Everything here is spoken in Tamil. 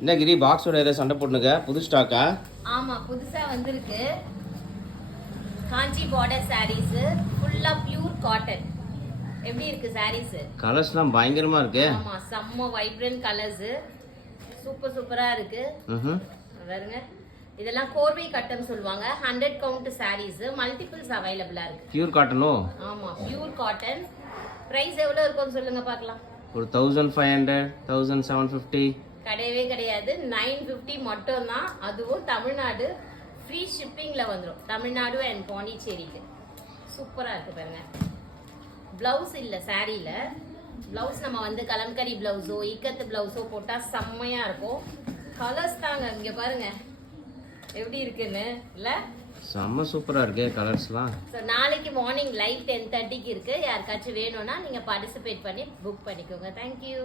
என்ன கிரி பாக்ஸோட ஏதோ சண்டை போட்டுனுங்க? புது ஸ்டாக்கா? ஆமா, புதுசா வந்திருக்கு. காஞ்சி பார்டர் சாரீஸ், ஃபுல்லா பியூர் காட்டன். எப்படி இருக்கு சாரீஸ்? கலர்ஸ்லாம் பயங்கரமா இருக்கு. ஆமா, செம்ம வைப்ரண்ட் கலர்ஸ். சூப்பரா இருக்கு. பாருங்க. இதெல்லாம் கோர்வை கட்டன் சொல்லுவாங்க. 100 கவுண்ட் சாரீஸ், மல்டிபிள்ஸ் அவைலபிளா இருக்கு. பியூர் காட்டனோ? ஆமா, பியூர் காட்டன். பிரைஸ் எவ்வளவு இருக்கும்னு சொல்லுங்க பார்க்கலாம். ஒரு 1500, 1750. கிடையவே கிடையாது, 950 மட்டும் தான். அதுவும் தமிழ்நாடு ஃப்ரீ ஷிப்பிங்ல வந்துடும். தமிழ்நாடு அண்ட் பாண்டிச்சேரிக்கு. சூப்பரா இருக்கு பாருங்க. பிளவுஸ் இல்ல சாரியில. பிளவுஸ் நம்ம வந்து கலம்கரி பிளவுஸோ இக்கத்து பிளவுஸோ போட்டா செம்மையா இருக்கும். கலர்ஸ் தாங்க இங்க பாருங்க எப்படி இருக்குன்னு. இல்ல செம்ம சூப்பரா இருக்கு கலர்ஸ்லாம். ஸோ நாளைக்கு மார்னிங் லைவ் 10:30க்கு இருக்கு. யாருக்காச்சும் வேணும்னா நீங்க பார்ட்டிசிபேட் பண்ணி புக் பண்ணிக்கோங்க. தேங்க்யூ.